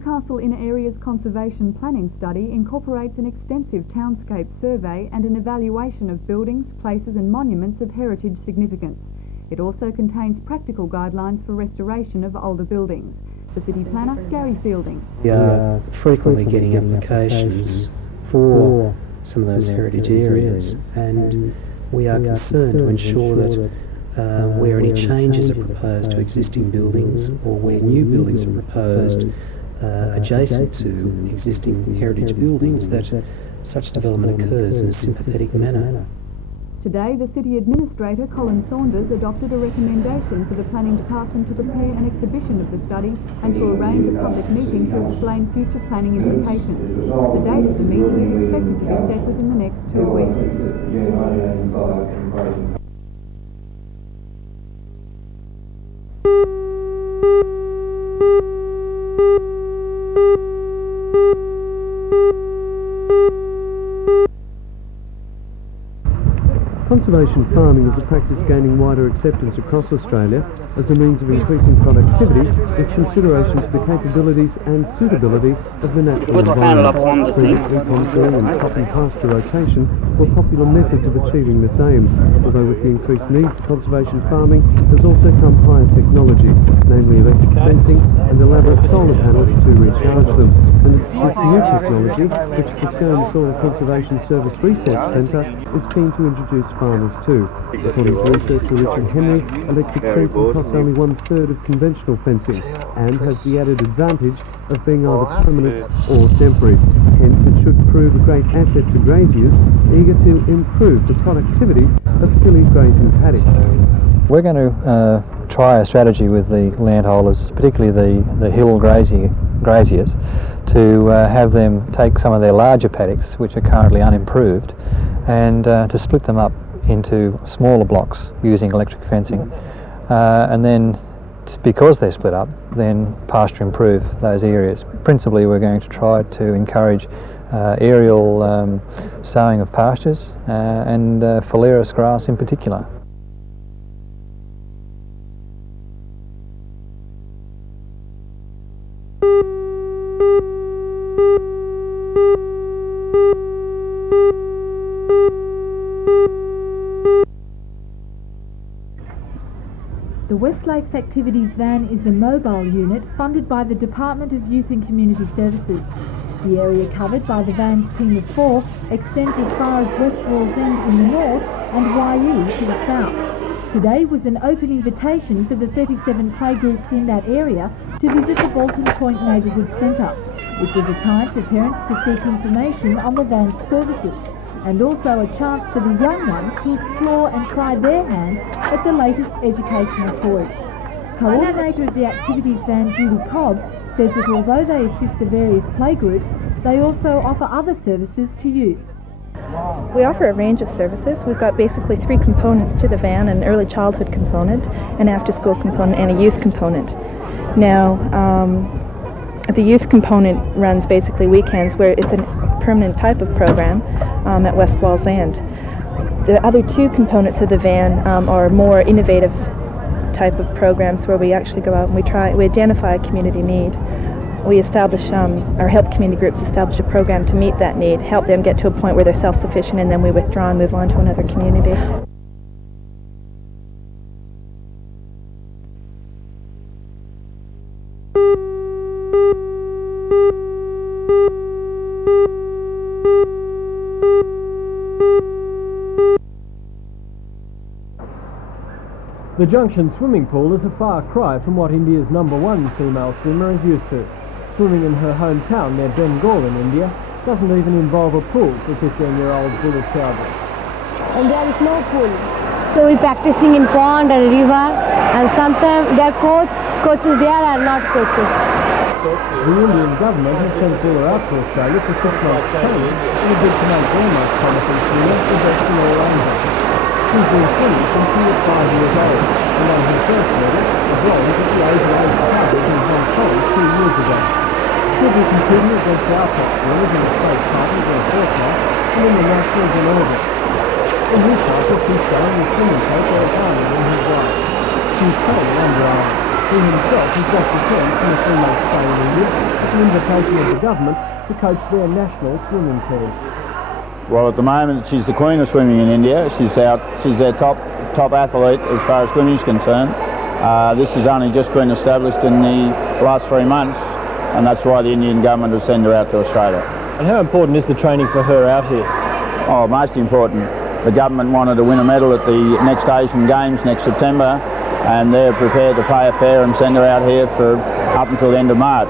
Newcastle Inner Areas Conservation Planning Study incorporates an extensive townscape survey and an evaluation of buildings, places and monuments of heritage significance. It also contains practical guidelines for restoration of older buildings. The City Planner, Gary Fielding. We are frequently getting applications for some of those heritage areas, and we are concerned to ensure that where any changes are proposed to existing buildings or where new buildings are proposed adjacent to existing heritage buildings, that such development occurs in a sympathetic manner. Today, the City Administrator, Colin Saunders, adopted a recommendation for the Planning Department to prepare an exhibition of the study and to arrange a public meeting to explain future planning implications. The date of the meeting is expected to be set within the next 2 weeks. Conservation farming is a practice gaining wider acceptance across Australia as a means of increasing productivity with consideration to the capabilities and suitability of the natural environment. Previously, contour and crop and pasture rotation were popular methods of achieving this aim, although with the increased need for conservation farming has also come higher technology, namely electric fencing and elaborate solar panels to recharge them. And this new technology, which the Scone Soil Conservation Service Research Centre is keen to introduce farmers too. According to researcher Richard Henry, electric fencing costs only 1/3 of conventional fencing and has the added advantage of being either permanent or temporary. Hence it should prove a great asset to graziers eager to improve the productivity of hilly grazing paddocks. We're going to try a strategy with the landholders, particularly the hill graziers, to have them take some of their larger paddocks, which are currently unimproved, and to split them up into smaller blocks using electric fencing, and then because they're split up, then pasture improve those areas. Principally, we're going to try to encourage aerial sowing of pastures and phalaris grass in particular. The West Lakes Activities Van is a mobile unit funded by the Department of Youth and Community Services. The area covered by the van's team of 4 extends as far as West Walls End in the north and YE to the south. Today was an open invitation for the 37 playgroups in that area to visit the Bolton Point Neighbourhood Centre. It was a time for parents to seek information on the van's services, and also a chance for the young ones to explore and try their hand at the latest educational toys. Coordinator of the activities van, Judy Cobb, says that although they assist the various playgroups, they also offer other services to youth. We offer a range of services. We've got basically 3 components to the van: an early childhood component, an after-school component, and a youth component. Now, the youth component runs basically weekends, where it's a permanent type of program at West Walls End. The other 2 components of the van are more innovative type of programs, where we actually go out and we identify a community need. We establish, or help community groups establish a program to meet that need, help them get to a point where they're self-sufficient, and then we withdraw and move on to another community. The Junction swimming pool is a far cry from what India's #1 female swimmer is used to. Swimming in her hometown near Bengal in India doesn't even involve a pool for 15-year-old Buddha Chhabra. And there is no pool. So we're practicing in pond and river, and sometimes their coaches there are not coaches. The Indian government has sent Buddha out to Australia for 6 months training in a bid to make all most promising swimmers the best in all angles. She's been swimming since she was 5 years old, and won her first medal, a bronze at the Asia Parties in Hong Kong 2 years ago. She'll be competing against our top swimmers in the Strait titles in fortnight and in the Nationals in August. In Newcastle, she's showing the swimming coach Alexander in his life. She's training under Armour. He himself has just returned from a 3-month stay in India at the invitation of the government to coach their national swimming team. Well, at the moment she's the queen of swimming in India. She's their top athlete as far as swimming is concerned. This has only just been established in the last 3 months, and that's why the Indian government has sent her out to Australia. And how important is the training for her out here? Oh, most important. The government wanted to win a medal at the next Asian Games next September, and they're prepared to pay a fare and send her out here for up until the end of March.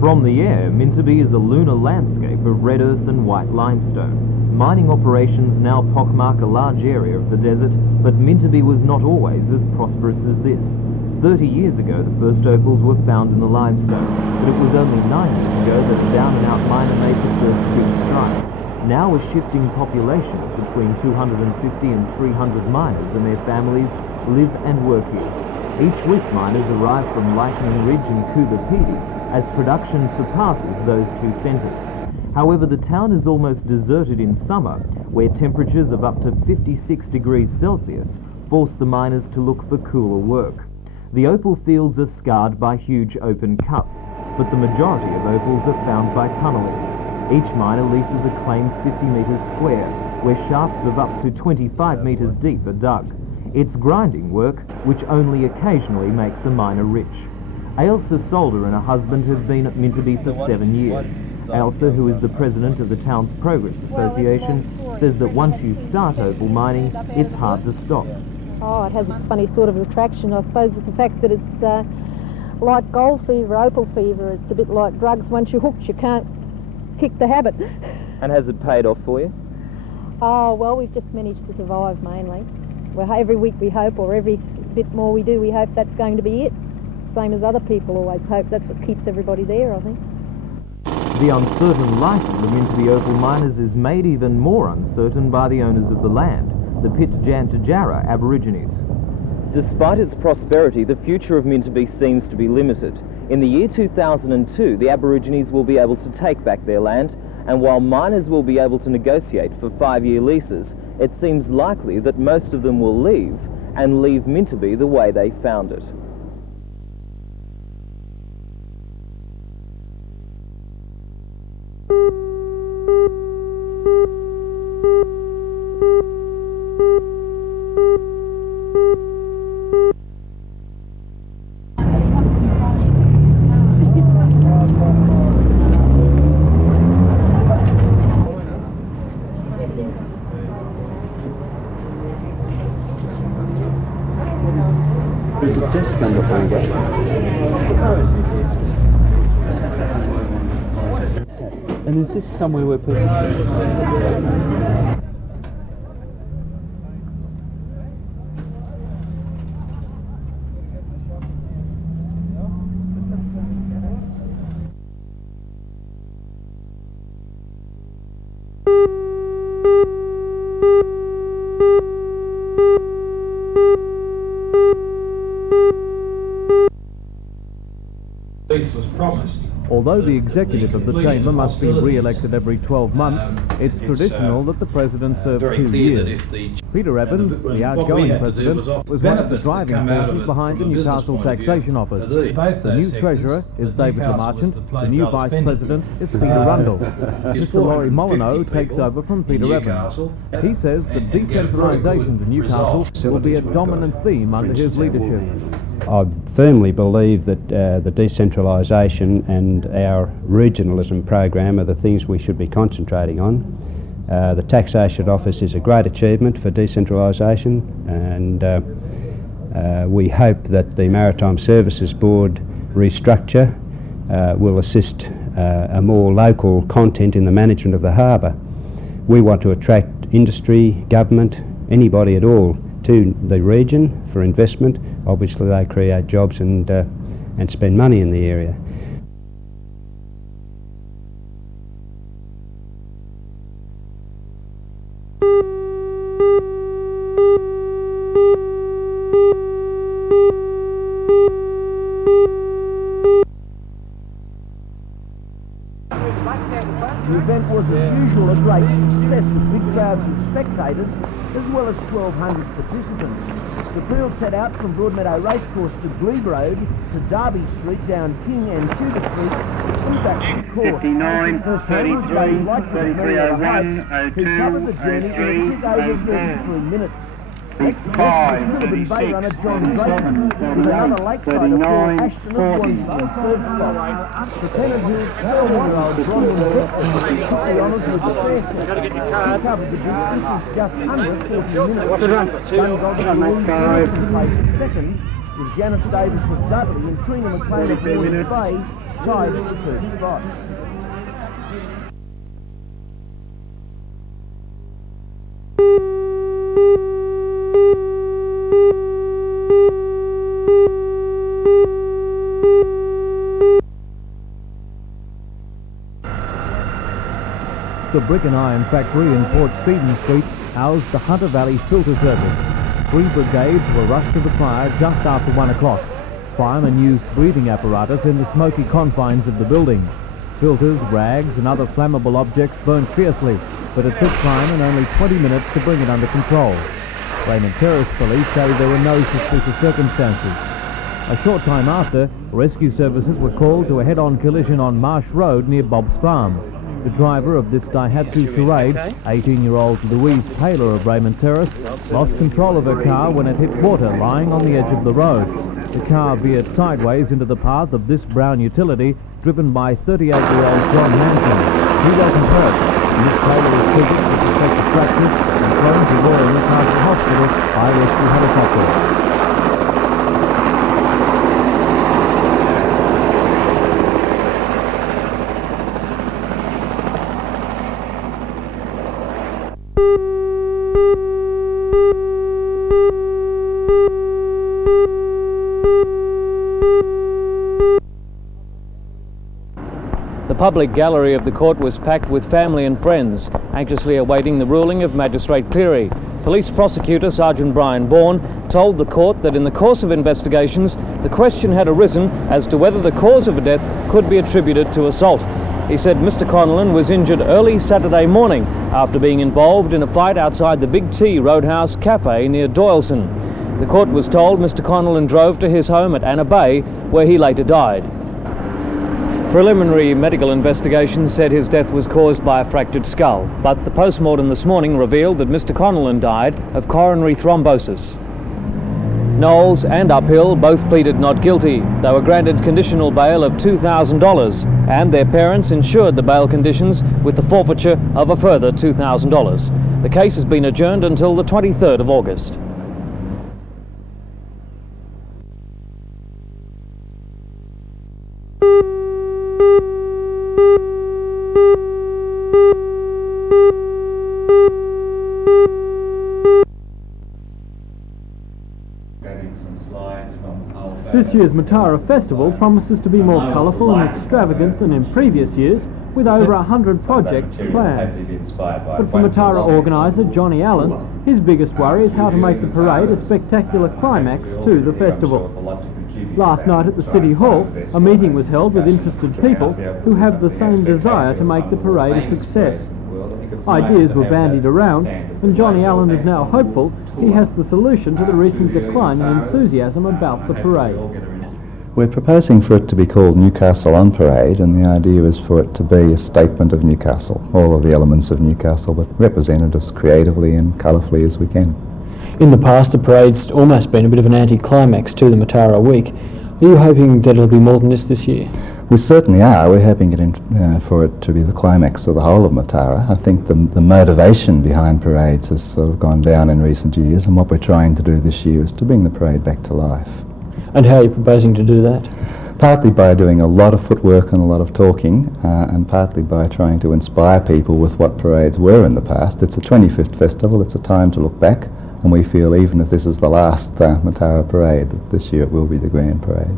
From the air, Mintabee is a lunar landscape of red earth and white limestone. Mining operations now pockmark a large area of the desert, but Mintabee was not always as prosperous as this. 30 years ago, the first opals were found in the limestone, but it was only 9 years ago that a down-and-out miner made the first big strike. Now a shifting population of between 250 and 300 miners and their families live and work here. Each week miners arrive from Lightning Ridge and Coober Pedy as production surpasses those two centres. However, the town is almost deserted in summer, where temperatures of up to 56 degrees Celsius force the miners to look for cooler work. The opal fields are scarred by huge open cuts, but the majority of opals are found by tunnelling. Each miner leases a claimed 50 metres square, where shafts of up to 25 metres deep are dug. It's grinding work, which only occasionally makes a miner rich. Ailsa Solder and her husband have been at Mintabee for 7 years. Ailsa, who is the president of the town's Progress Association, says that once you start opal mining, it's hard to stop. Oh, it has its funny sort of attraction. I suppose it's the fact that it's like gold fever, opal fever. It's a bit like drugs. Once you're hooked, you can't kick the habit. And has it paid off for you? Oh, well, we've just managed to survive mainly. Well, every week we hope, or every bit more we do, we hope that's going to be it. Same as other people always hope. That's what keeps everybody there, I think. The uncertain life of the Mintabee opal miners is made even more uncertain by the owners of the land, the Pitjantjatjara Aborigines. Despite its prosperity, the future of Mintabee seems to be limited. In the year 2002, the Aborigines will be able to take back their land, and while miners will be able to negotiate for 5-year leases, it seems likely that most of them will leave, and leave Mintabee the way they found it. There's a desk under the And is this somewhere where people... was promised. Although the executive of the chamber must be re-elected every 12 months, it's traditional that the president serve 2 years. Peter Evans, the outgoing president, was one of the driving forces behind the Newcastle Taxation Office. The new treasurer is David LeMarchant, the new vice president is Peter Rundle. Mr. Laurie Molyneux takes over from Peter Evans. He says that decentralisation to Newcastle will be a dominant theme under his leadership. I firmly believe that the decentralisation and our regionalism program are the things we should be concentrating on. The Taxation Office is a great achievement for decentralisation, and we hope that the Maritime Services Board restructure will assist a more local content in the management of the harbour. We want to attract industry, government, anybody at all to the region for investment. Obviously they create jobs and spend money in the area. 1,200 participants. The field set out from Broadmeadow Racecourse to Glebe Road to Derby Street down King and Tudor Street and back to the court. 59, 33, 3301, 02, who covered the journey in a bit over 33 minutes. Next to Philippine Bay runner John Drayton, with another lakeside affair, Ashton of Swansea in third spot. The Tennant Hills 12-year-old Bronwyn Beckman took the honours with the fair set. He covered the distance just under 40 minutes. Dungog placed second, with Janice Davis of Dudley and Trina McLean of Warner's Bay tied for the first spot. The Brick and Iron Factory in Port Stephen Street housed the Hunter Valley Filter Service. 3 brigades were rushed to the fire just after 1 o'clock. Firemen used breathing apparatus in the smoky confines of the building. Filters, rags and other flammable objects burned fiercely, but it took time and only 20 minutes to bring it under control. Raymond Terrace police say there were no suspicious circumstances. A short time after, rescue services were called to a head-on collision on Marsh Road near Bob's Farm. The driver of this Daihatsu Charade, 18-year-old Louise Taylor of Raymond Terrace, lost control of her car when it hit water lying on the edge of the road. The car veered sideways into the path of this brown utility, driven by 38-year-old John Hanson. He wasn't hurt. Miss Taylor was treated with suspected fractures and flown to Royal Newcastle Hospital by rescue helicopter. The public gallery of the court was packed with family and friends, anxiously awaiting the ruling of Magistrate Cleary. Police prosecutor Sergeant Brian Bourne told the court that in the course of investigations, the question had arisen as to whether the cause of a death could be attributed to assault. He said Mr. Connellan was injured early Saturday morning after being involved in a fight outside the Big T Roadhouse Cafe near Doyleson. The court was told Mr. Connellan drove to his home at Anna Bay, where he later died. Preliminary medical investigation said his death was caused by a fractured skull, but the post-mortem this morning revealed that Mr. Connellan died of coronary thrombosis. Knowles and Uphill both pleaded not guilty. They were granted conditional bail of $2,000, and their parents insured the bail conditions with the forfeiture of a further $2,000. The case has been adjourned until the 23rd of August. This year's Matara Festival promises to be more colourful and extravagant than in previous years, with over 100 projects planned. But for Matara organiser Johnny Allen, his biggest worry is how to make the parade a spectacular climax to the festival. Last night at the City Hall, a meeting was held with interested people who have the same desire to make the parade a success. Ideas were bandied around, and Johnny Allen is now hopeful he has the solution to the recent decline in enthusiasm about the parade. We're proposing for it to be called Newcastle on Parade, and the idea is for it to be a statement of Newcastle, all of the elements of Newcastle, but represented as creatively and colourfully as we can. In the past, the parade's almost been a bit of an anti-climax to the Matara Week. Are you hoping that it'll be more than this year? We certainly are. We're hoping for it to be the climax of the whole of Matara. I think the motivation behind parades has sort of gone down in recent years, and what we're trying to do this year is to bring the parade back to life. And how are you proposing to do that? Partly by doing a lot of footwork and a lot of talking, and partly by trying to inspire people with what parades were in the past. It's the 25th festival, it's a time to look back, and we feel even if this is the last Matara parade, that this year it will be the grand parade.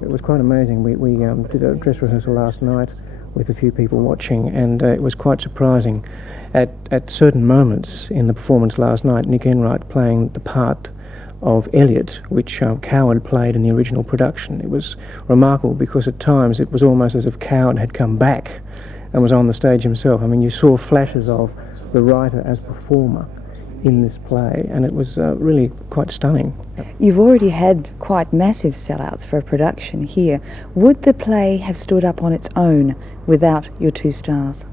It was quite amazing. We did a dress rehearsal last night with a few people watching, and it was quite surprising. At certain moments in the performance last night, Nick Enright playing the part of Elliot, which Coward played in the original production. It was remarkable because at times it was almost as if Coward had come back and was on the stage himself. I mean, you saw flashes of the writer as performer in this play, and it was really quite stunning. You've already had quite massive sellouts for a production here. Would the play have stood up on its own without your two stars?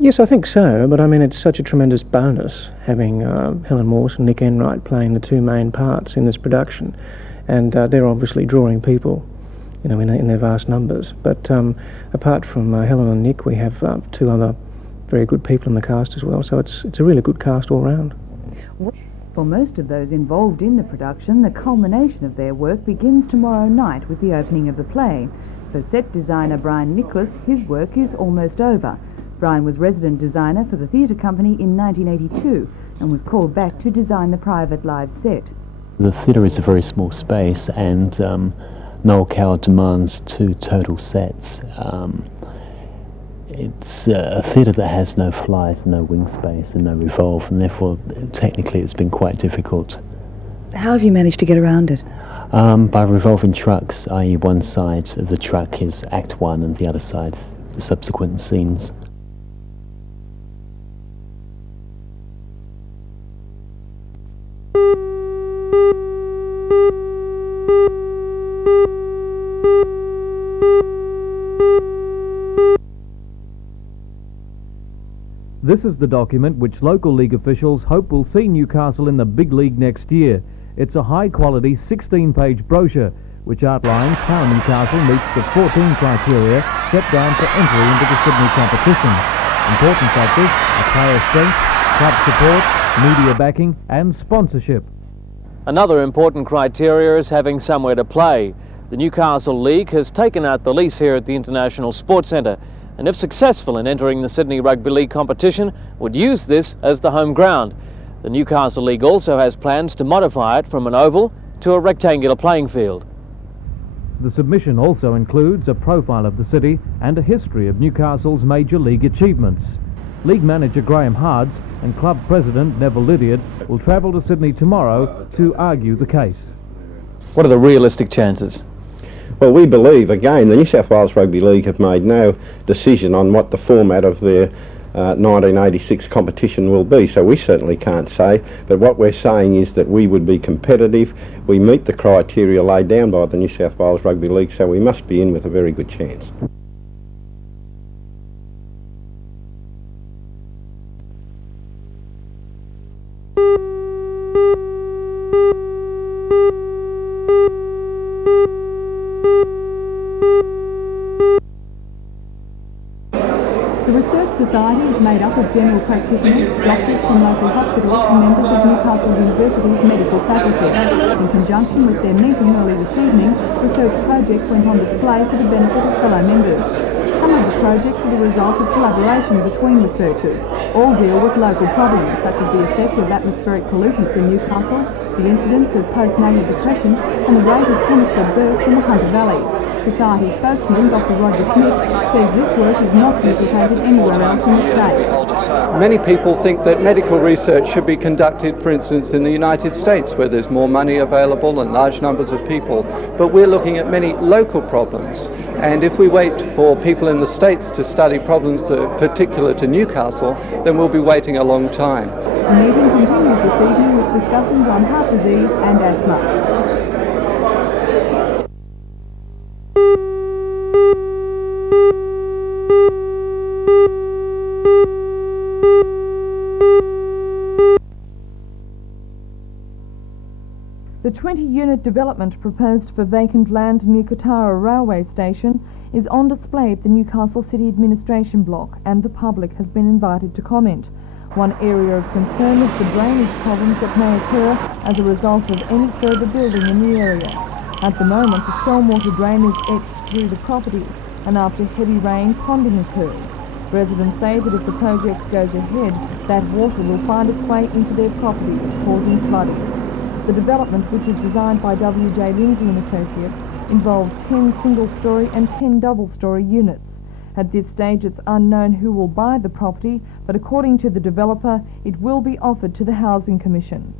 Yes, I think so, but I mean, it's such a tremendous bonus having Helen Morse and Nick Enright playing the two main parts in this production, and they're obviously drawing people, you know, in their vast numbers. But apart from Helen and Nick, we have two other very good people in the cast as well, so it's a really good cast all round. For most of those involved in the production, the culmination of their work begins tomorrow night with the opening of the play. For set designer Brian Nicholas, his work is almost over. Brian was resident designer for the theatre company in 1982 and was called back to design the private live set. The theatre is a very small space, and Noel Coward demands two total sets. It's a theatre that has no flight, no wing space and no revolve, and therefore technically it's been quite difficult. How have you managed to get around it? By revolving trucks, i.e. one side of the truck is Act 1 and the other side the subsequent scenes. This is the document which local league officials hope will see Newcastle in the big league next year. It's a high-quality 16-page brochure which outlines how Newcastle meets the 14 criteria set down for entry into the Sydney competition. Important factors are player strength, club support, media backing and sponsorship. Another important criteria is having somewhere to play. The Newcastle League has taken out the lease here at the International Sports Centre, and if successful in entering the Sydney Rugby League competition, would use this as the home ground. The Newcastle League also has plans to modify it from an oval to a rectangular playing field. The submission also includes a profile of the city and a history of Newcastle's major league achievements. League manager Graham Hards and club president Neville Lydiard will travel to Sydney tomorrow to argue the case. What are the realistic chances? Well, we believe, again, the New South Wales Rugby League have made no decision on what the format of their 1986 competition will be, so we certainly can't say, but what we're saying is that we would be competitive. We meet the criteria laid down by the New South Wales Rugby League, so we must be in with a very good chance. The Research Society is made up of general practitioners, doctors from local hospitals and members of Newcastle University's medical faculty. In conjunction with their meeting early this evening, research projects went on display for the benefit of fellow members. Some of the projects are the result of collaboration between researchers. All deal with local problems such as the effect of atmospheric pollutants in Newcastle, the incidence of postnatal depression and the rate of premature births in the Hunter Valley. Society spokesman Dr. Roger Smith says this work is not duplicated anywhere else in the state. Many people think that medical research should be conducted, for instance, in the United States, where there's more money available and large numbers of people, but we're looking at many local problems, and if we wait for people in the States to study problems particular to Newcastle, then we'll be waiting a long time. The meeting continues this evening with discussions on heart disease and asthma. The 20-unit development proposed for vacant land near Kotara Railway Station is on display at the Newcastle City Administration block, and the public has been invited to comment. One area of concern is the drainage problems that may occur as a result of any further building in the area. At the moment, the stormwater drain is etched through the property, and after heavy rain, ponding occurs. Residents say that if the project goes ahead, that water will find its way into their properties, causing flooding. The development, which is designed by W.J. Lindsay and Associates, involves 10 single-storey and 10 double-storey units. At this stage it's unknown who will buy the property, but according to the developer, it will be offered to the Housing Commission.